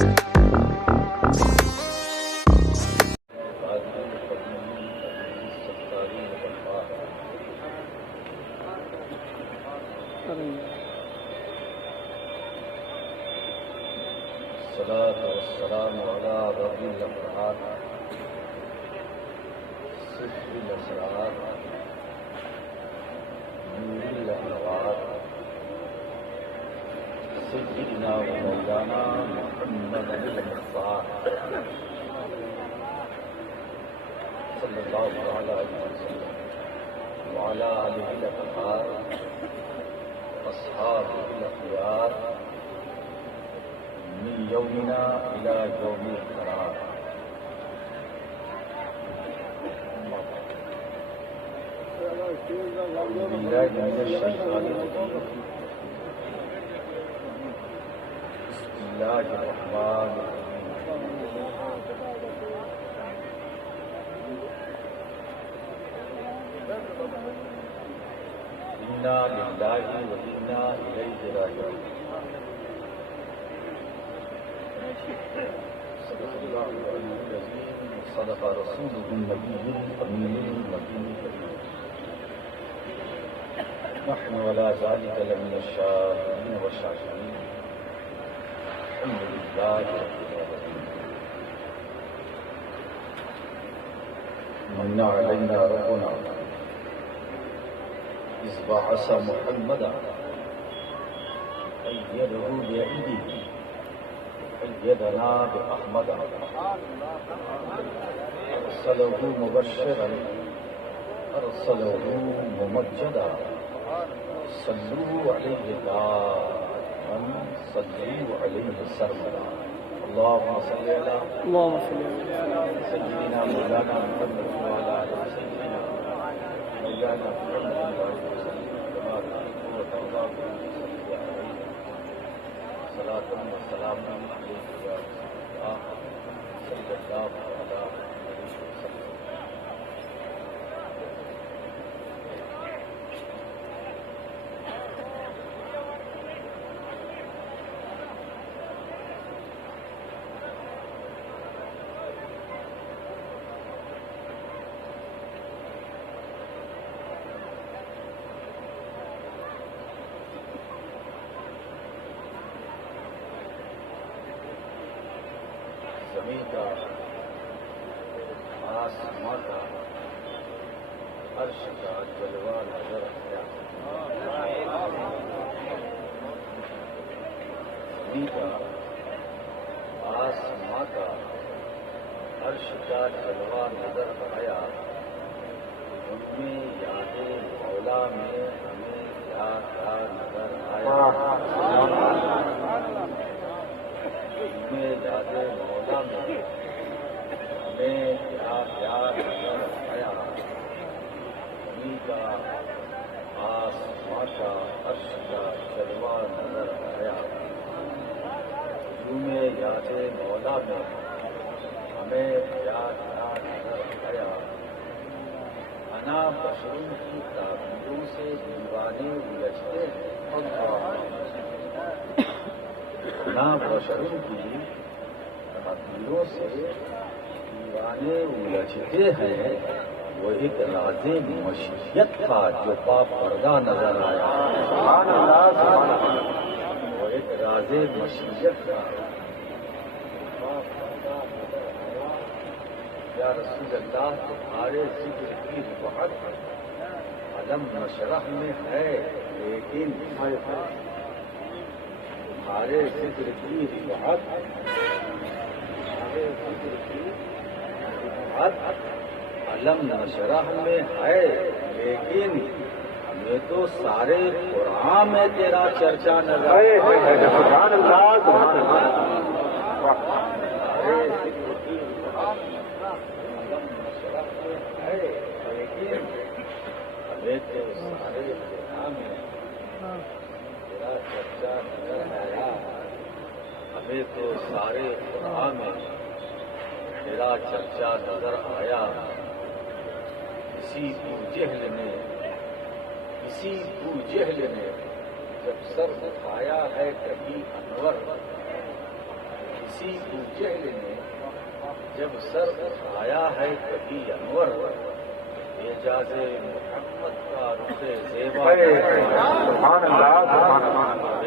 الصلاة والسلام على ربيع الأفراد سفر الأسرار نور الأنوار سيدنا ومولانا محمد المختار صلى الله عليه وسلم وعلى آله الأطهار أصحابه الأخيار من يومنا إلى يوم القرار. أعوذ بالله من الشيطان الرجيم. بسم الله الرحمن الرحيم. إنا لله وإنا إليه راجعون. صدق الله العلي العظيم وصدق رسوله النبي الأمين المكين الكريم. نحن ولا ذلك لمن الشاهدين والشاكرين. الحمد لله رب العالمين. من علينا ربنا إذ بعث محمدا أيده بأيده أيدنا بأحمد أرسله مبشرا أرسله ممجدا صلوا عليه دائما صلوا عليه سرمدا. اللهم صل على سيدنا مولانا محمد وعلى آل سيدنا مولانا محمد وسلم كما تحب وترضى صلاة وسلام عليك يا رسول الله صلى الله عليه وسلم. زمین کا آسمان کا عرش کا جلوہ نظر آیا. زمین کا آسمان کا عرش کا جلوہ نظر آیا. ان میں یاد مولا میں ہمیں کیا کیا نظر آیا. میں یاد مولا میں ہمیں کیا کیا نظر آیا. زمین کا آسمان کا عرش کا جلوہ نظر آیا. میں یاد مولا میں ہمیں کیا کیا نظر آیا. انا بشروں کی تعبیروں سے دیوانے الجھتے ہیں. انا بشروں کی تعبیروں سے دیوانے الجھتے ہیں. وہ ایک راز مشیت تھا جو پا پردہ نظر آیا. وہ ایک راز مشیت تھا پا پردہ نظر آیا. یا رسول اللہ تمہارے ذکر کی رفعت علم نشرح میں ہے، لیکن تمہارے ذکر کی رفعت علم نشرح میں ہے، لیکن ہمیں تو سارے قرآن میں تیرا چرچا نظر آئے. سبحان اللہ سبحان اللہ. سارے ذکر کی علم نشرح میں ہے، لیکن ہمیں تو سارے قرآن میں تیرا چرچا نظر آیا. ہمیں تو سارے قرآن میں تیرا چرچا نظر آیا. کسی ابو جہل نے جب سر اٹھایا ہے کہیں انور، کسی جہل نے جب سر اٹھایا ہے کبھی انور اعجاز محمد کا رخ زیبا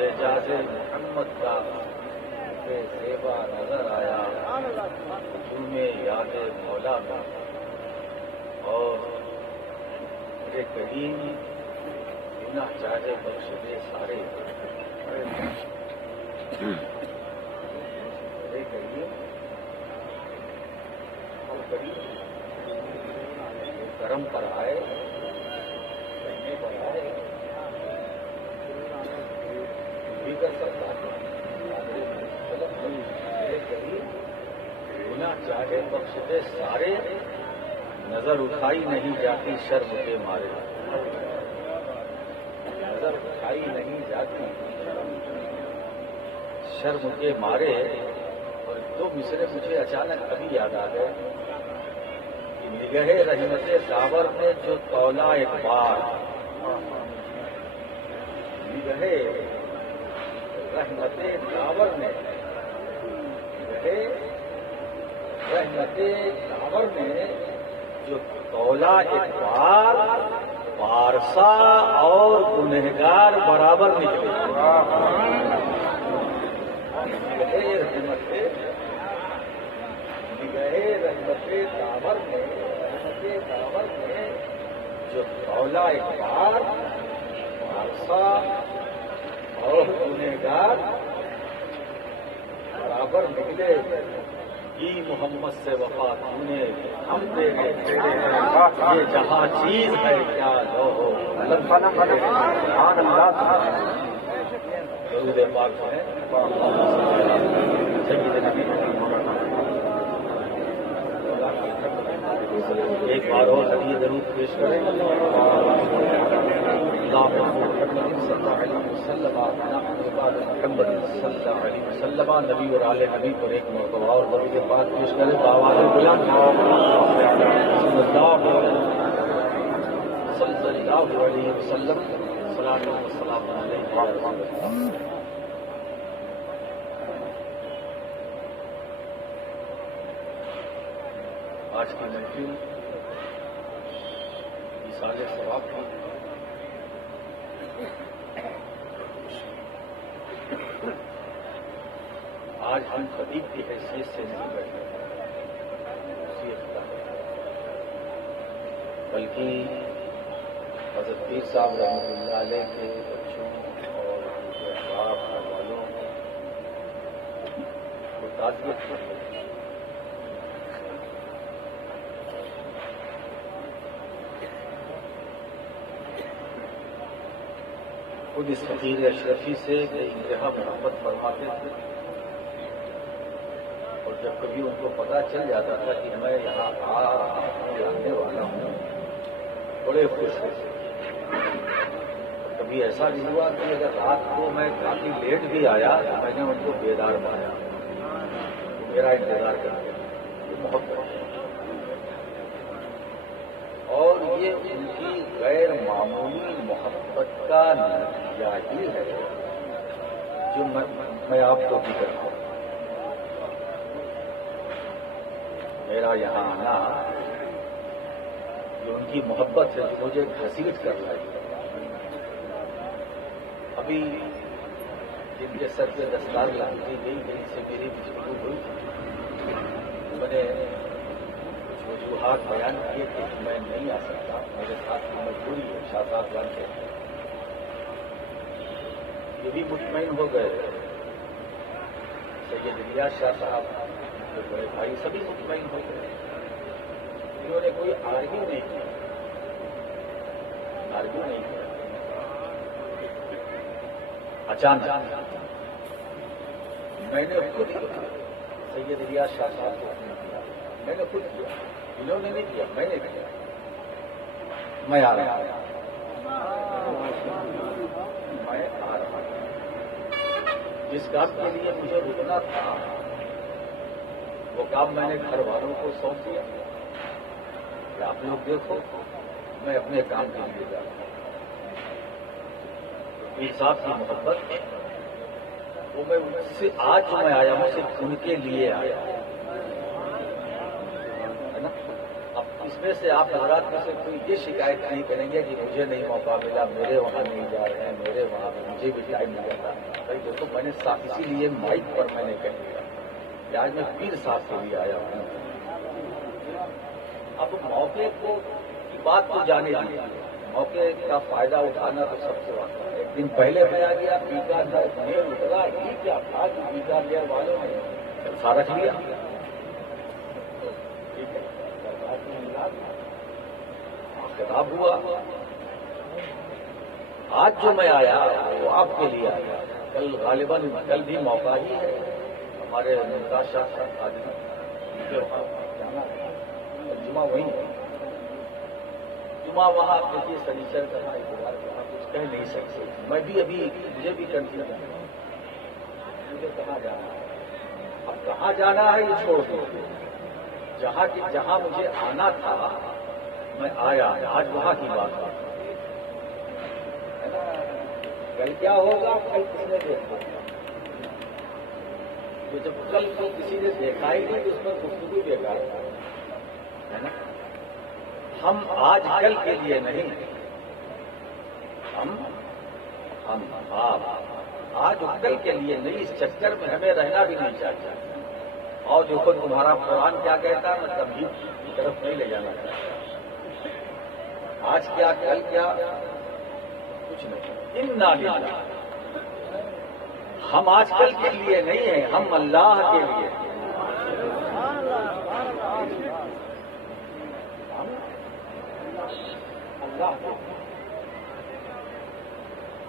اعجاز محمد کا رخ زیبا نظر آیا ہجوم یاد مولا کا اور میرے کریم گناہ چاہے بخش دے سارے میرے کریم اور کریم کرم پر آئے کہنے پر آئے بھی کر سکتا ہے میرے کریم گناہ چاہے بخش دے سارے نظر اٹھائی نہیں جاتی شرم کے مارے نظر اٹھائی نہیں جاتی شرم کے مارے اور دو مصرے مجھے اچانک ابھی یاد آ گئے کہ نگہ رحمت داور نے جو تولا ایک بار نگہ رحمت داور نے نگہ رحمت داور نے جو تولا ایک بار پارسا اور گنہگار برابر نکلے رحمت داور نے جو تولا ایک بار پارسا اور گنہگار برابر نکلے یہ محمد سے وفا تم نے ہم تیرے یہ جہاں چیز ہے کیا لو درود پاک ہے ایک بار اور حدیث درود پیش کریں محمد نبی اور آل نبی پر ایک مرتبہ اور درود پاک پیش کریں آواز بلند صلی اللہ علیہ وسلم صلاۃ و سلام علیہ وسلم. آج کی محفل ایصال ثواب کی آج ہم خطیب کی حیثیت سے نہیں بیٹھے بلکہ حضرت پیر صاحب رحمۃ اللہ علیہ کے بچوں اور ان کے احباب والوں کو تعزیت کرتے ہیں. خود اس فقیر اشرفی سے انتہا محبت فرماتے تھے اور جب کبھی ان کو پتہ چل جاتا تھا کہ میں یہاں آ رہا ہوں جاننے والا ہوں بڑے خوش ہوتے. کبھی ایسا نہیں ہوا کہ اگر رات کو میں کافی لیٹ بھی آیا تو میں نے ان کو بیدار پایا تو میرا انتظار کرتے یہ محبت اور یہ ان کی غیر معمولی محبت کا نتیجہ ہی ہے جو میں آپ کو بھی کرتا ہوں. میرا یہاں آنا جو ان کی محبت ہے مجھے گھسیٹ کر لائی. ابھی جن کے سر پہ دستار لائی گئی جن سے میری گفتگو ہوئی میں نے کچھ وجوہات بیان کیے کہ میں نہیں آ سکتا میرے ساتھ کی مجبوری ہے. شاہ صاحب جانتے ہیں یہ بھی مطمئن ہو گئے. سید الیاس شاہ صاحب جو بڑے بھائی سبھی مطمئن ہو گئے. انہوں نے کوئی آرگیو نہیں کیا اچانک میں نے خود سید الیاس شاہ صاحب کو میں نے خود کیا. انہوں نے نہیں کیا میں نے کیا. میں آ رہا ہوں جس کام کے لیے مجھے رکنا تھا وہ کام میں نے گھر والوں کو سونپ دیا کہ آپ لوگ دیکھو میں اپنے کام کے لیے جا رہا ہوں. پیر صاحب کی محبت وہ میں سے آج جو میں آیا ہوں صرف ان کے لیے آیا ہے نا. اب اس میں سے آپ حضرات میں سے کوئی یہ شکایت نہیں کریں گے کہ مجھے نہیں موقع ملا، میرے وہاں نہیں جا رہے ہیں، میرے وہاں مجھے بھی ٹائم نہیں لگتا. بھائی دیکھو میں نے اسی لیے مائک پر میں نے کہہ دیا کہ آج میں پیر صاحب کے لیے آیا ہوں. اب موقع کی بات کو جانے دیجیے، موقع کا فائدہ اٹھانا تو سب سے واقع ہے. ایک دن پہلے میں آ گیا بیکانیر میں اترا ہی کیا تھا کہ بیکانیر والوں نے جلسہ رکھ لیا. ٹھیک ہے، خطاب ہوا. آج جو میں آیا وہ آپ کے لیے آیا. کل غالباً کل بھی موقع ہی ہے ہمارے ممتاز شاہ صاحب آدمی جانا ہے. جمعہ وہیں ہے، جمعہ وہاں دیکھیے سنیچر کا اتوار وہاں کچھ کہہ نہیں سکتے. میں بھی ابھی مجھے بھی کنفیوژن ہے مجھے کہاں جانا ہے. اب کہاں جانا ہے یہ چھوڑ دو. جہاں مجھے آنا تھا میں آیا. آج وہاں کی بات ہے. کل کیا ہوگا کل کسی نے دیکھا. جب کل کسی نے دیکھا ہی نہیں تو اس میں گفتگو بیکار ہے نا. ہم آج کل کے لیے نہیں، ہم آپ آج کل کے لیے نہیں. اس چکر میں ہمیں رہنا بھی نہیں چاہتا. اور دیکھو تمہارا قرآن کیا کہتا ہے، میں تمہید کی طرف نہیں لے جانا چاہتا. آج کیا کل کیا کچھ نہیں. انا للہ، ہم آج کل کے لیے نہیں ہیں، ہم اللہ کے لیے.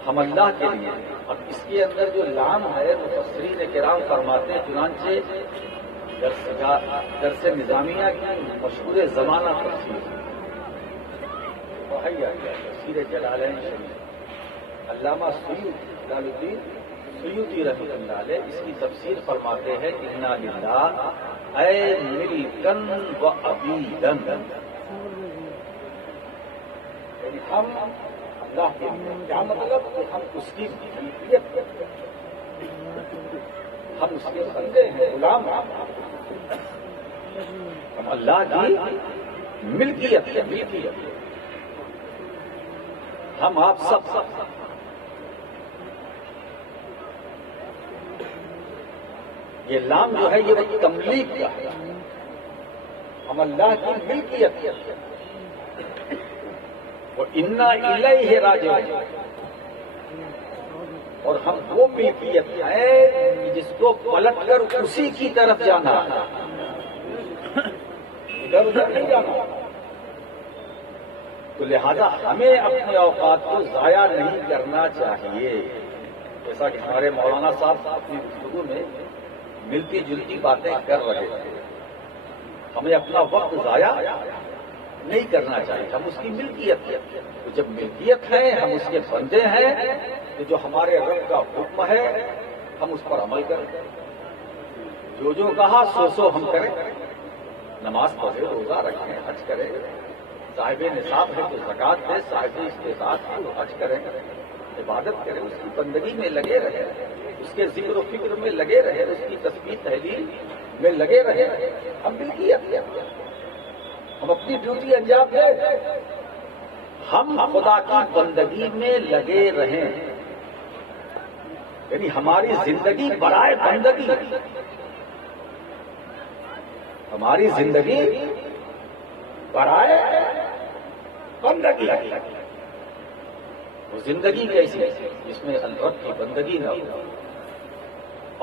ہم اللہ کے لیے. اب اس کے اندر جو لام ہے مفسرین کرام فرماتے ہیں، چنانچہ درس نظامیہ کی مشہور زمانہ تفسیر تفسیر جلالین شریف علامہ جلال الدین سیوطی رحمۃ اللہ علیہ اس کی تفسیر فرماتے ہیں انا للہ اے ملکن و عبیدن. یعنی ہم اللہ کے لیے. کیا مطلب کہ ہم اس کی ملکیت کرتے ہیں، ہم اس کے بندے ہیں، غلام ہیں. ہم اللہ کی ملکیت ہے. ہم آپ سب یہ لام جو ہے یہ تملیک کا ہے. ہم اللہ کی ملکیت وہ انا الیہ راجعون. اور ہم وہ ملکیت ہے جس کو پلٹ کر اسی کی طرف جانا، ادھر ادھر نہیں جانا. تو لہذا ہمیں اپنے اوقات کو ضائع نہیں کرنا چاہیے. جیسا کہ ہمارے مولانا صاحب اپنی گفتگو میں ملتی جلتی باتیں کر رہے تھے. ہمیں اپنا وقت ضائع نہیں کرنا چاہیے. ہم اس کی ملکیت ہے. تو جب ملکیت ہے، ہم اس کے بندے ہیں، تو جو ہمارے رب کا حکم ہے ہم اس پر عمل کریں. جو کہا سو ہم کریں. نماز پڑھے، روزہ رکھیں، حج کریں. صاحب نصاب ہے تو زکات دے، صاحب استطاعت ہے تو حج کریں، عبادت کریں، اس کی بندگی میں لگے رہے، اس کے ذکر و فکر میں لگے رہے، اس کی تسبیح تحلیل میں لگے رہے. ہم ملکیت ہے، ہم اپنی ڈیوٹی انجام دیں. ہم خدا کی بندگی میں لگے رہیں. یعنی ہماری زندگی برائے بندگی، ہماری زندگی برائے بندگی. وہ زندگی کیسی جس میں رب کی بندگی نہ ہو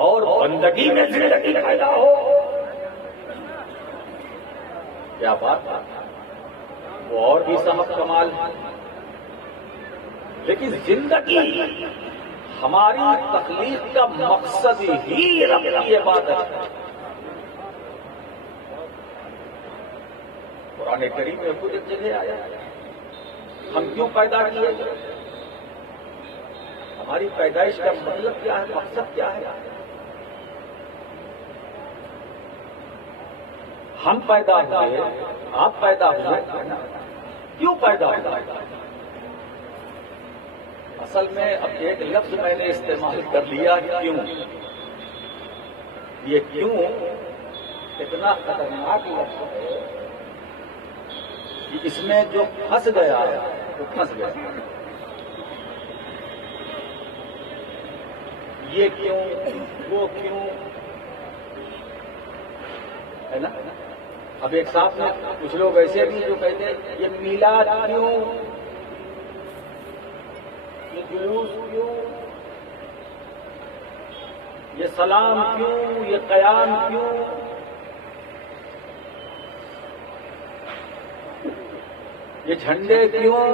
اور بندگی میں زندگی پیدا ہو. کیا بات ہے، وہ اور بھی صاحب کمال. لیکن زندگی ہماری تخلیق کا مقصد ہی رب کی عبادت ہے. قرآن کریم میں خود ایک جگہ آیا ہم کیوں پیدا کیے، ہماری پیدائش کا مطلب کیا ہے، مقصد کیا ہے. ہم پیدا ہوئے، آپ پیدا ہوئے، کیوں پیدا ہوئے. اصل میں اب ایک لفظ میں نے استعمال کر لیا، کیوں؟ یہ کیوں اتنا خطرناک لفظ ہے کہ اس میں جو پھنس گیا وہ پھنس گیا۔ یہ کیوں، وہ کیوں، ہے نا؟ اب ایک صاحب نے کچھ لوگ ایسے بھی جو کہتے ہیں یہ میلاد کیوں، یہ جلوس کیوں، یہ سلام کیوں، یہ قیام کیوں، یہ جھنڈے کیوں،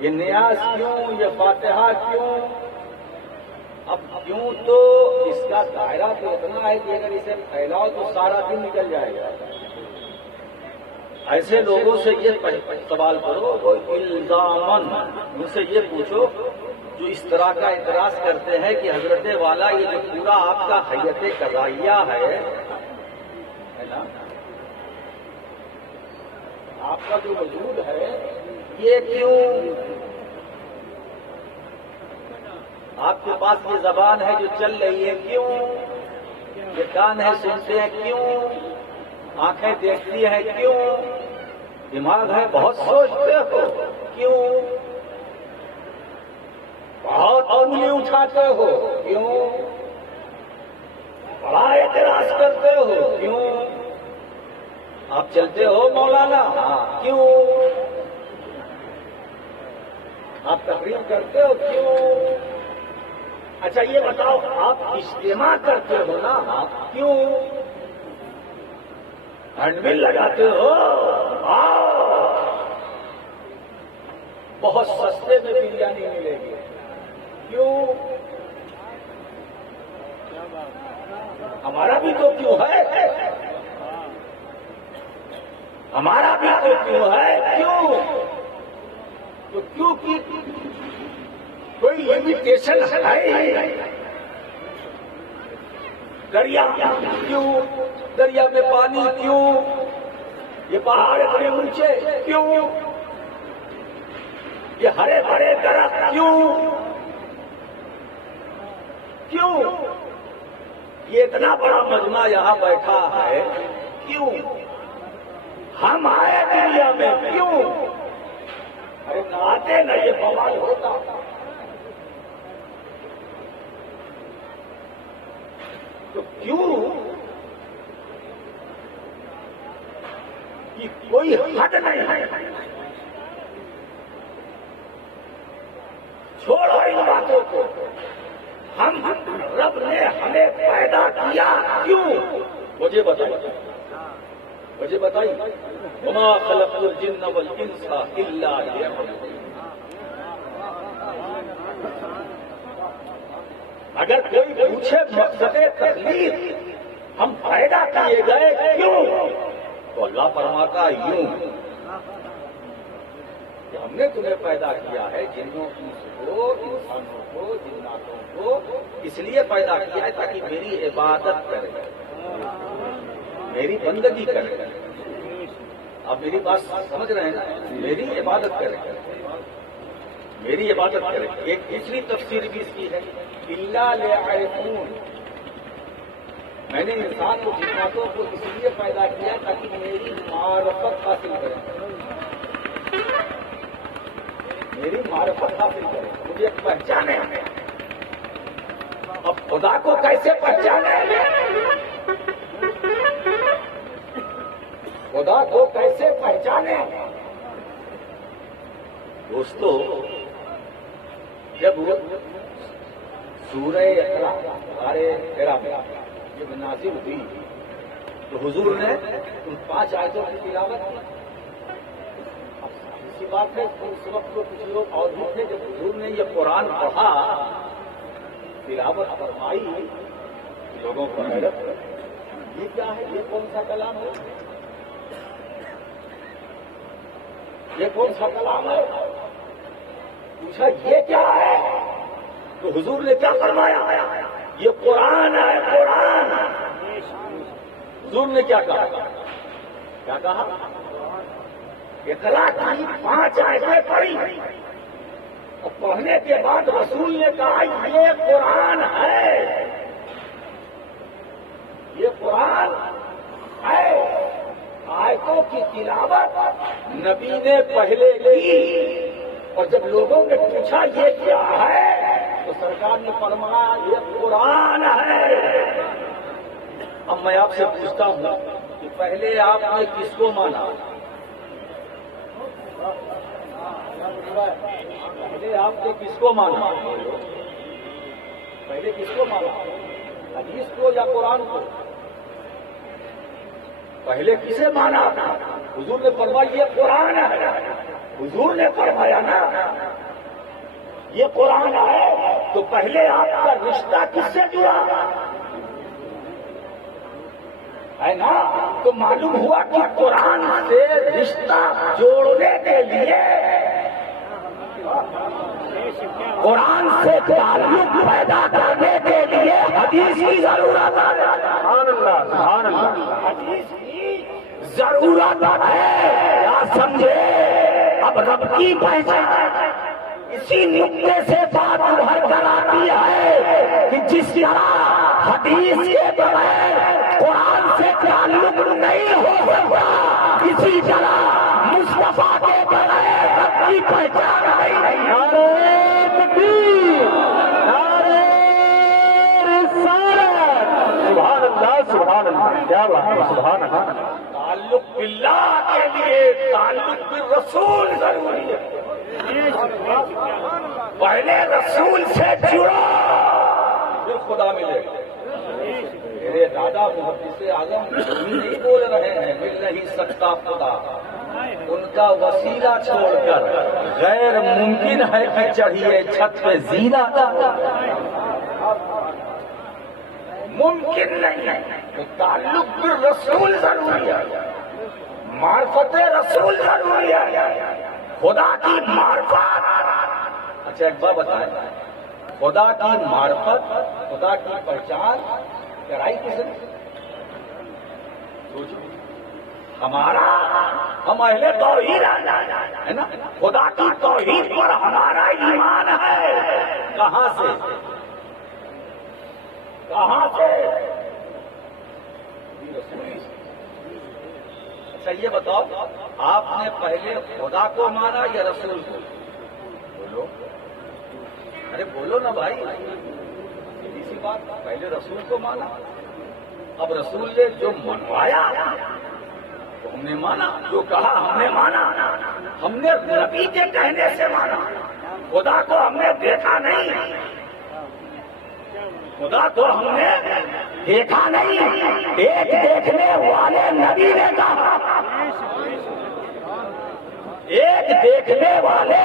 یہ نیاز کیوں، یہ فاتحہ کیوں؟ اب کیوں تو اس کا دائرہ تو اتنا ہے کہ اگر اسے پھیلاؤ تو سارا دن نکل جائے گا۔ ایسے لوگوں سے یہ سوال کرو، وہ الزامن ان سے یہ پوچھو جو اس طرح کا اعتراض کرتے ہیں کہ حضرت والا یہ جو پورا آپ کا حیت قضائیہ ہے نا، آپ کا جو وجود ہے یہ کیوں؟ آپ کے پاس یہ زبان ہے جو چل رہی ہے کیوں؟ یہ کان ہے سنتے ہیں کیوں؟ آنکھیں دیکھتی ہیں کیوں؟ دماغ ہے بہت سوچتے ہو کیوں؟ بہت انگلی اٹھاتے ہو کیوں؟ بڑا اعتراض کرتے ہو کیوں؟ آپ چلتے ہو مولانا کیوں؟ آپ تقریر کرتے ہو کیوں؟ اچھا یہ بتاؤ آپ اجتماع کرتے ہو نا کیوں؟ ہینڈ بل لگاتے ہو بہت سستے میں بریانی ملے گی کیوں؟ ہمارا بھی تو کیوں ہے، ہمارا بھی تو کیوں ہے، کیوں؟ تو کیوں کی کوئی لمیٹیشن ہے؟ دریا کیوں؟ دریا میں پانی کیوں؟ یہ پہاڑ اتنے اونچے کیوں؟ یہ ہرے بھرے درخت کیوں؟ کیوں؟ یہ اتنا بڑا مجمع یہاں بیٹھا ہے کیوں؟ ہم آئے دنیا میں کیوں؟ ارے نہ آتے نہ یہ بوال ہوتا۔ تو کیوں؟ یہ کوئی حد نہیں ہے۔ چھوڑو ان باتوں کو، ہم رب نے ہمیں پیدا کیا کیوں؟ مجھے بتائیے، مجھے بتائیے، وما خلقت الجن والانس الا ليعبدون۔ اگر کوئی پوچھے مقصد تخلیق ہم پیدا کیے گئے کیوں، تو اللہ فرماتا یوں کہ ہم نے تمہیں پیدا کیا ہے، جنوں کو، انسانوں کو، جناتوں کو اس لیے پیدا کیا ہے تاکہ میری عبادت کرے، میری بندگی کرے۔ آپ میری بات سمجھ رہے ہیں نا؟ میری عبادت کرے، میری عبادت کرے۔ ایک دوسری تفسیر بھی اس کی ہے، الا لیعرفون، میں نے انسان کو، جناتوں کو اس لیے پیدا کیا تاکہ میری معرفت حاصل کرے، میری معرفت حاصل کرے، مجھے پہچانے۔ اب خدا کو کیسے پہچانے؟ خدا کو کیسے پہچانے؟ دوستو، جب سورہ اقرا ہمارے پیرا میں جب نازل ہوئی تو حضور نے ان 5 آیتوں کی تلاوت کی۔ اسی بات ہے اس وقت کو کچھ لوگ اور بھی تھے، جب حضور نے یہ قرآن پڑھا، تلاوت فرمائی، لوگوں کو حیرت ہوئی، یہ کیا ہے؟ یہ کون سا کلام ہے؟ یہ کون سا کلام ہے؟ پوچھا یہ کیا ہے؟ تو حضور نے کیا فرمایا؟ یہ قرآن ہے، قرآن۔ حضور نے کیا کہا؟ کیا کہا؟ اقرا کی 5 آیتیں پڑھی، اور پڑھنے کے بعد رسول نے کہا یہ قرآن ہے، یہ قرآن ہے۔ آیتوں کی تلاوت نبی نے پہلے کی، اور جب لوگوں نے پوچھا یہ کیا ہے تو سرکار نے فرمایا یہ قرآن ہے۔ اب میں آپ سے پوچھتا ہوں کہ پہلے آپ نے کس کو مانا؟ پہلے آپ نے کس کو مانا؟ پہلے کس کو مانا؟ حدیث کو یا قرآن کو؟ پہلے کسے مانا؟ حضور نے فرمایا یہ قرآن ہے۔ حضور نے فرمایا نا یہ قرآن ہے، تو پہلے آپ کا رشتہ کس سے جڑا ہے نا؟ تو معلوم ہوا کہ قرآن سے رشتہ جوڑنے کے لیے، قرآن سے تعلق پیدا کرنے کے لیے حدیث کی ضرورت ہے۔ سبحان اللہ، سبحان اللہ۔ حدیث کی ضرورت ہے، کیا سمجھے؟ اب رب کی پہچان اسی نقطے سے بات ابھر کر آتی ہے کہ جس طرح حدیث کے بغیر قرآن سے تعلق نہیں ہو سکتا، اسی طرح مصطفیٰ کے بغیر رب کی پہچان نہیں۔ نعرہ تکبیر، نعرہ رسالت، سبحان اللہ، سبحان اللہ، کیا بات ہے، سبحان اللہ۔ تعلق باللہ کے لیے تعلق بالرسول ضروری ہے۔ پہلے رسول سے جڑو پھر خدا ملے گا۔ میرے دادا محدث اعظم نہیں بول رہے ہیں مل نہیں سکتا خدا، ان کا وسیلہ چھوڑ کر غیر ممکن ہے کہ چڑھیے چھت پہ زینہ، ممکن نہیں ہے۔ تو تعلق بالرسول ضروری ہے، معرفت رسول ضروری ہے، خدا کی معرفت۔ اچھا ایک بات بتائیں، خدا کی معرفت، خدا کی پہچان کرائی کس نے؟ سوچو، ہمارا، ہم اہل توحید ہے نا، خدا کی توحید پر ہمارا ایمان ہے۔ کہاں سے؟ کہاں سے؟ اچھا یہ بتاؤ، آپ نے پہلے خدا کو مانا یا رسول کو؟ بولو، ارے بولو نا بھائی، اسی بات، پہلے رسول کو مانا، اب رسول نے جو منوایا تو ہم نے مانا، جو کہا ہم نے مانا، ہم نے نبی کے کہنے سے مانا۔ خدا کو ہم نے دیکھا نہیں، خدا تو ہم نے دیکھا نہیں، ایک دیکھنے والے نبی نے کہا، ایک دیکھنے والے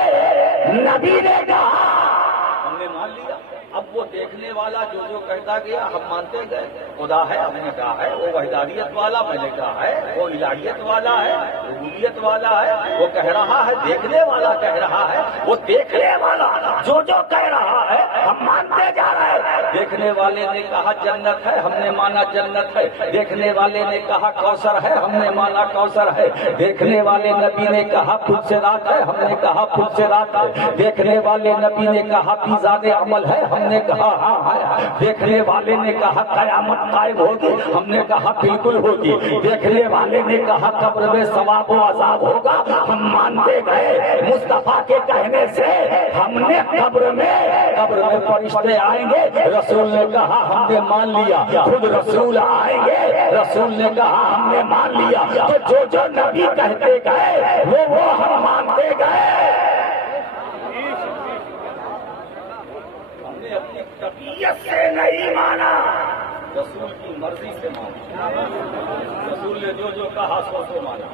نبی نے کہا، ہم نے مان لیا۔ اب وہ دیکھنے والا جو جو کہتا گیا ہم مانتے گئے، خدا ہے ہم نے کہا ہے، وہ وحدانیت والا میں نے کہا ہے، وہ الہیت والا ہے، ربوبیت والا ہے، وہ کہہ رہا ہے، دیکھنے والا کہہ رہا ہے، وہ دیکھنے والا جو جو کہہ رہا ہے ہم مانتے جا رہے ہیں۔ دیکھنے والے نے کہا جنت ہے، ہم نے مانا جنت ہے۔ دیکھنے والے نے کہا کوثر ہے، ہم نے مانا کوثر ہے۔ دیکھنے والے نبی نے کہا فلسرات ہے، ہم نے کہا فلسرات ہے۔ دیکھنے والے نبی نے کہا میزان عمل ہے، ہم نے کہا ہاں ہے۔ دیکھنے والے نے کہا قیامت قائم ہوگی، ہم نے کہا بالکل ہوگی۔ دیکھنے والے نے کہا قبر میں ثواب و عذاب ہوگا، ہم مانتے گئے مصطفیٰ کے کہنے سے۔ ہم نے قبر میں فرشتے آئیں گے، رسول نے کہا ہم نے مان لیا۔ خود رسول آئیں گے، رسول نے کہا ہم نے مان لیا۔ تو جو جو نبی کہتے گئے وہ ہم مانتے گئے۔ ہم نے اپنی طبیعت سے نہیں مانا، رسول کی مرضی سے مانا۔ رسول نے جو جو کہا سو مانا،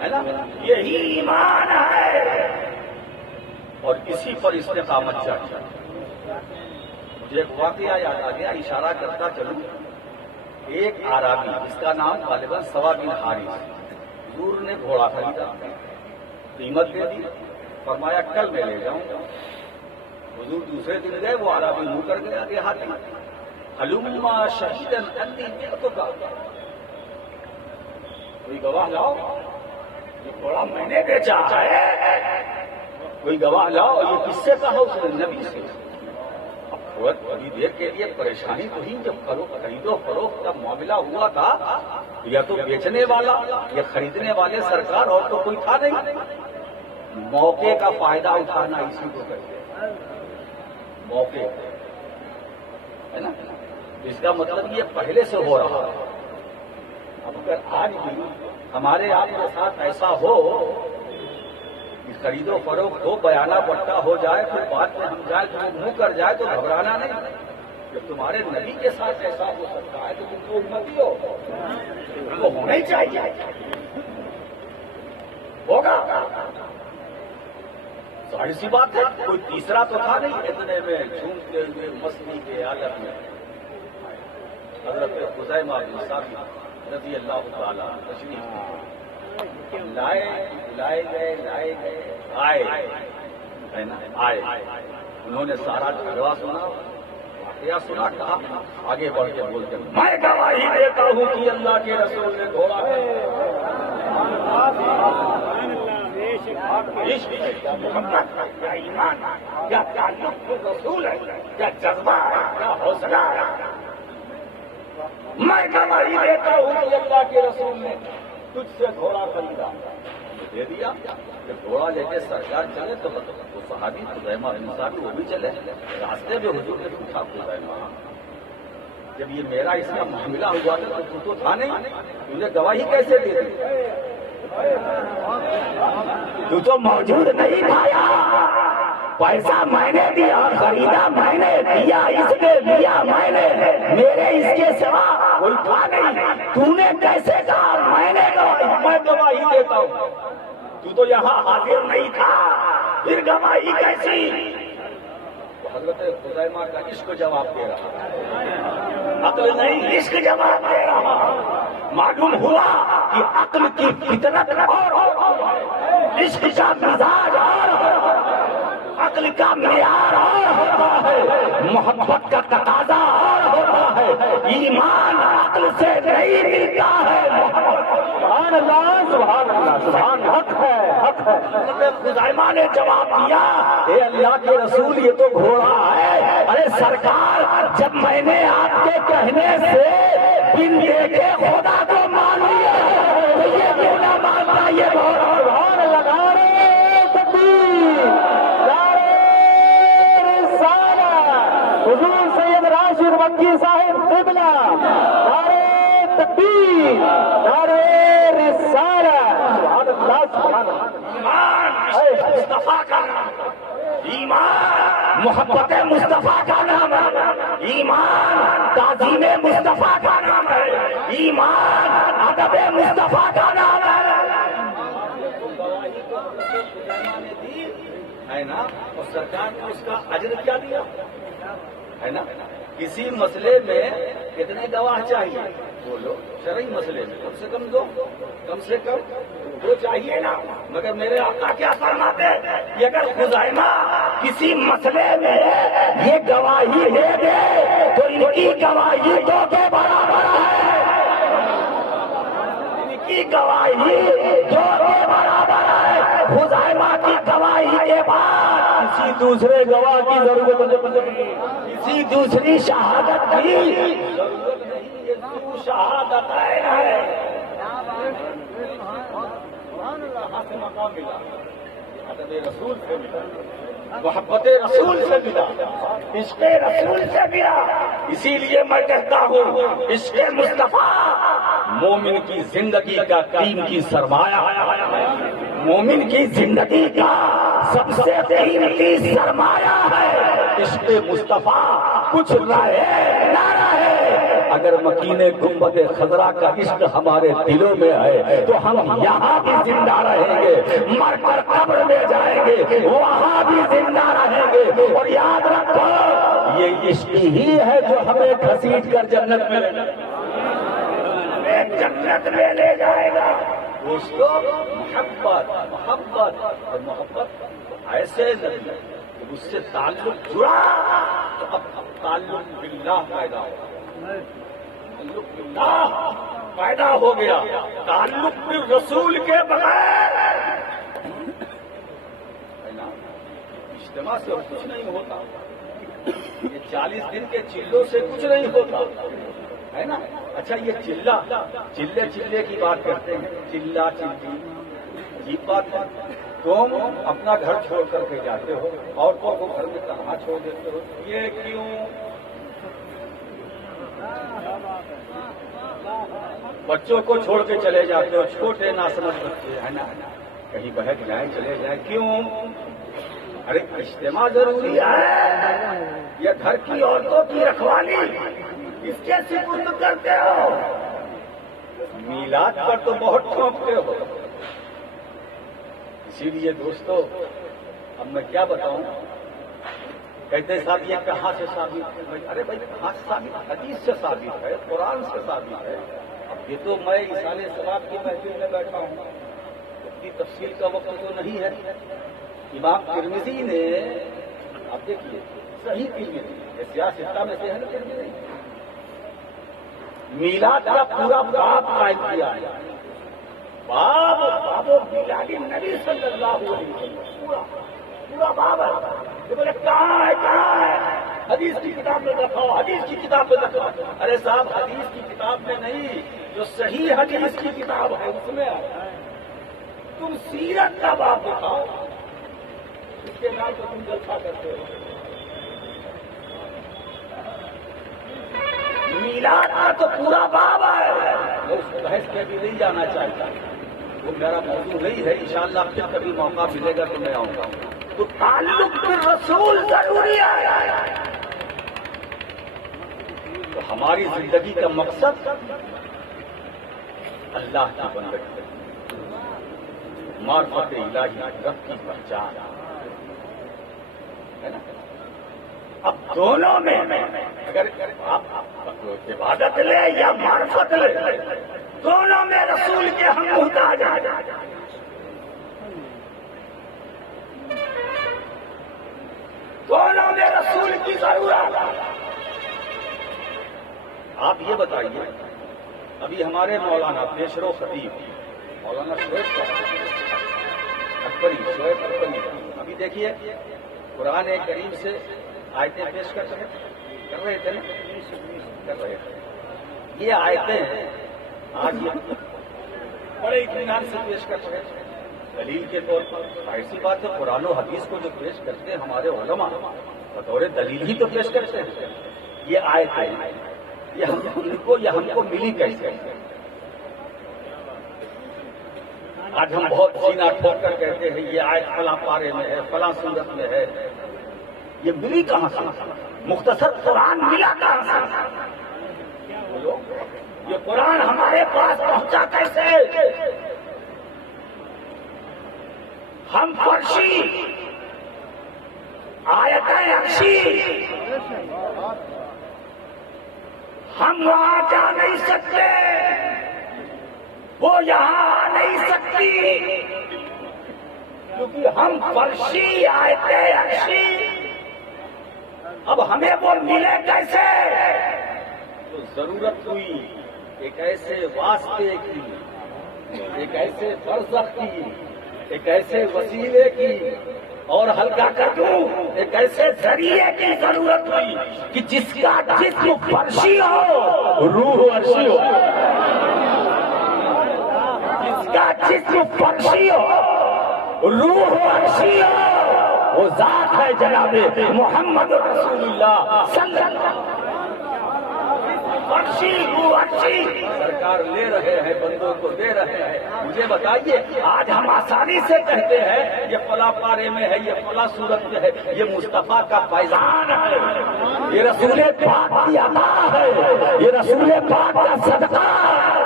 ہے نا؟ یہی ایمان ہے، اور اسی پر استقامت چاہیے۔ مجھے ایک واقعہ یاد آ گیا، اشارہ کرتا چلوں۔ ایک عربی، اس کا نام غالباً سوا بن حارث، حضور نے گھوڑا خریدا، قیمت دے دی، فرمایا کل میں لے جاؤں گا۔ حضور دوسرے دن گئے، وہ عربی منہ کر گیا دیہاتی، حلما شہیدن انی بعتک، کوئی گواہ لاؤ، یہ گھوڑا میں نے بیچا ہے۔ کوئی گواہ لاؤ. یہ کس سے کہا اس نے؟ نبی سے. اب تھوڑی دیر کے لیے پریشانی تو ہی جب خرید و فروخت کا معاملہ ہوا تھا یا تو بیچنے والا یا خریدنے والے سرکار اور تو کوئی تھا نہیں. موقع کا فائدہ اٹھانا اسی کو کہتے ہیں موقع ہے نا. اس کا مطلب یہ پہلے سے ہو رہا ہے. اب اگر آج بھی ہمارے آپ کے ساتھ ایسا ہو کہ خرید و فروخت ہو بیانہ پٹا ہو جائے پھر بعد میں ہم جائے تو منہ کر جائے تو گھبرانا نہیں. جب تمہارے نبی کے ساتھ ایسا ہو سکتا ہے تو تم تو امتی ہو تو ہونا ہی چاہیے. ہوگا ظاہر سی بات ہے. کوئی تیسرا تو تھا نہیں. اتنے میں جھومتے ہوئے مستی کے عالم میں حضرت خزیمہ بن ثابت رضی اللہ تعالیٰ تشریف لائے گئے آئے. انہوں نے سارا جھگڑا سنا واقعہ سنا. کہا آگے بڑھ کے بولتے میں گواہی دیتا ہوں کہ اللہ کے رسول نے گھوڑا کیا محبت ہے کیا ایمان ہے کیا تعلق رسول ہے کیا جذبہ ہے کیا حوصلہ ہے. میں گواہی دیتا ہوں کہ اللہ کے رسول نے تجھ سے گھوڑا خریدا دے دیا. جب گھوڑا لے کے سرکار چلے تو وہ صحابی خزیمہ بن ثابت وہ بھی چلے. راستے میں حضور نے پوچھا خزیمہ جب یہ میرا اس کا معاملہ ہوا تھا تو تھا نہیں تجھے گواہی کیسے دے دی؟ تو موجود نہیں تھا. پیسہ میں نے دیا خریدا میں نے دیا اس نے دیا میں نے میرے اس کے سوا کوئی تھا نہیں. تو نے کیسے کہا میں نے میں گواہی دیتا ہوں. تو یہاں حاضر نہیں تھا پھر گواہی کیسی؟ حضرت خزیمہ کا عشق جواب دے رہا عقل نہیں عشق جواب دے رہا. معلوم ہوا کہ عقل کی فطرت اور عشق کا مزاج اور عقل کا معیار اور ہوتا ہے محبت کا تقاضا اور ہوتا ہے. ایمان عقل سے نہیں ملتا ہے. سبحان اللہ سبحان اللہ سبحان حق ہے حق ہے. خزیمہ نے جواب دیا اے اللہ کے رسول یہ تو گھوڑا ہے. ارے سرکار جب میں نے آپ کے کہنے سے بن دیکھے خدا کو مان لیا تو یہ کیوں نہ مانتا یہ گھوڑا. سبحان اللہ حضور سید راشد مکی صاحب قبلہ نعرہ تکبیر نعرہ رسالت. سبحان اللہ سبحان اللہ. مصطفیٰ کا نام ایمان محبت مصطفیٰ کا نام ہے. ایمان تعظیم مصطفیٰ کا نام ہے. ایمان ادب مصطفیٰ کا نام ہے. ہے نا. اور سرکار نے اس کا اجر کیا دیا ہے نا. کسی مسئلے میں کتنے گواہ چاہیے؟ بولو شرعی مسئلے میں کم سے کم دو چاہیے نا. مگر میرے آقا کیا فرماتے ہیں کہ اگر خزیمہ کسی مسئلے میں یہ گواہی دے دے تو ان کی گواہی دو کے برابر ہے. ان کی گواہی دو کے برابر ہے. خزیمہ کی گواہی کے بعد کسی دوسرے گواہ کی ضرورت نہیں. کسی دوسری شہادت کی ضرورت نہیں. یہ تو شہادت ہے. رسول سے ملا محبت رسول سے ملا عشق رسول سے ملا. اسی لیے میں کہتا ہوں عشق مصطفیٰ مومن کی زندگی کا قیمتی سرمایہ. مومن کی زندگی کا سب سے قیمتی سرمایہ ہے عشق مصطفیٰ. کچھ رہے نہ رہے اگر مکین گنبد خضرا کا عشق ہمارے دلوں میں ہے تو ہم یہاں بھی زندہ رہیں گے. مر کر قبر میں جائیں گے وہاں بھی زندہ رہیں گے. اور یاد رکھو یہ عشق ہی ہے جو ہمیں گھسیٹ کر جنت میں لے جائے گا. اس کو محبت اور محبت ایسے لگے اس سے تعلق جڑا تو اب تعلق باللہ پیدا ہوا. تعلق باللہ پیدا ہو گیا. تعلق بالرسول کے بغیر اجتماع سے کچھ نہیں ہوتا، یہ 40 دن کے چلوں سے کچھ نہیں ہوتا ہے نا. اچھا یہ چلے کی بات کرتے ہیں، چلا چلی عجیب بات ہے. تم اپنا گھر چھوڑ کر کے جاتے ہو، عورتوں کو گھر میں تنہا چھوڑ دیتے ہو، یہ کیوں؟ بچوں کو چھوڑ کے چلے جاتے ہو، چھوٹے ناسمجھ بچے ہے نا، کہیں بہک جائیں چلے جائیں، کیوں؟ ارے اجتماع ضروری ہے، یہ گھر کی عورتوں کی رکھوالی اس کے سپرد کرتے ہو. میلاد پر تو بہت ٹھوکتے ہو. اسی لیے دوستو اب میں کیا بتاؤں، کہتے صاحب یہ کہاں سے ثابت ہے؟ ارے بھائی کہاں سے ثابت؟ حدیث سے ثابت ہے، قرآن سے ثابت ہے. اب یہ تو میں ایصال ثواب کی محفل میں بیٹھا ہوں، اس کی تفصیل کا وقت تو نہیں ہے. امام ترمذی نے آپ دیکھیے صحیح ترمذی سیاستہ میں سے ہے نا ترمذی، میلاد کا پورا باب قائم کیا ہے. باب میلاد نبی صلی اللہ علیہ وسلم پورا باب ہے. بولے کہاں ہے حدیث کی کتاب میں رکھو، حدیث کی کتاب میں رکھو. ارے صاحب حدیث کی کتاب میں نہیں، جو صحیح حدیث کی کتاب ہے اس میں ہے. تم سیرت کا باب دکھاؤ، اس کے نام تو تم جلسہ کرتے ہو. میلاد کا تو پورا باب ہے. میں اس بحث میں بھی نہیں جانا چاہتا، وہ میرا موضوع نہیں ہے. انشاءاللہ پھر کبھی موقع ملے گا تو میں آؤں گا. تو تعلق بالرسول ضروری ہے. تو ہماری زندگی کا مقصد اللہ کی بندگی، معرفت الہی، رب کی پہچان ہے نا. اب دونوں میں اگر آپ عبادت لے یا معرفت لے، دونوں میں رسول کے ہم محتاج ہیں. دونوں میں رسول کی ضرورت. آپ یہ بتائیے، ابھی ہمارے مولانا پیشرو خطیب مولانا شعیب اکبری ابھی دیکھیے قرآن کریم سے آیتیں پیش کر رہے تھے نا، یہ آیتیں آج بڑے اطمینان سے پیش کر رہے تھے دلیل کے طور پر. ایسی بات ہے قرآن و حدیث کو جو پیش کرتے ہیں ہمارے علماء بطور دلیل ہی تو پیش کرتے ہیں. یہ آیتیں یہ ہم کو ملی کیسے؟ آج ہم بہت سینہ ٹھوک کر کہتے ہیں یہ آیت فلاں پارے میں ہے، فلاں سورت میں ہے. یہ ملی کہاں سے؟ مختصر قرآن ملا کہاں سے؟ بولو یہ قرآن ہمارے پاس پہنچا کیسے؟ ہم فرشی آیتیں عرشی ہم وہاں جا نہیں سکتے، وہ یہاں آ نہیں سکتی، کیونکہ ہم فرشی آیتیں عرشی. اب ہمیں وہ ملے کیسے؟ تو ضرورت ہوئی ایک ایسے واسطے کی، ایک ایسے برزخ کی، ایک ایسے وسیلے کی، اور ہلکا کر دوں ایک ایسے ذریعے کی ضرورت ہوئی کہ جس کا جسم فرشی ہو روح عرشی ہو. جس کا جسم فرشی ہو روح عرشی ہو، وہ ذات ہے جناب محمد رسول اللہ صلی اللہ علیہ وسلم. فرشی روح عرشی سرکار لے رہے ہیں، بندوں کو دے رہے ہیں. مجھے بتائیے آج ہم آسانی سے کہتے ہیں یہ فلاں پارے میں ہے، یہ فلاں صورت میں ہے. یہ مصطفیٰ کا فیضان ہے، یہ رسول پاک کی عطا ہے، یہ رسول پاک کا صدقہ ہے.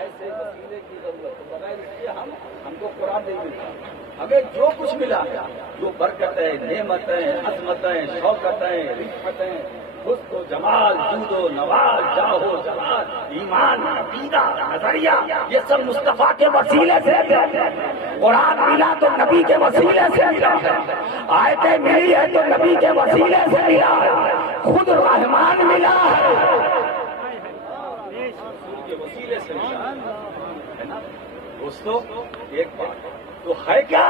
ایسے وسیلے کی ضرورت ہے، بغیر اس کے ہم کو قرآن نہیں ملتا. ہمیں جو کچھ ملا، جو برکتیں، نعمتیں، عظمتیں، شوکتیں، رفعتیں، حسن و جمال، جود و نواز، جاہ و جلال، ایمان، عقیدہ، نظریہ، یہ سب مصطفیٰ کے وسیلے سے. قرآن ملا تو نبی کے وسیلے سے ملا، آیتیں ملی ہے تو نبی کے وسیلے سے ملا، خود رحمان ملا ہے کے وسیلے سے ملا ہے نا. دوستو ایک بات تو ہے کیا،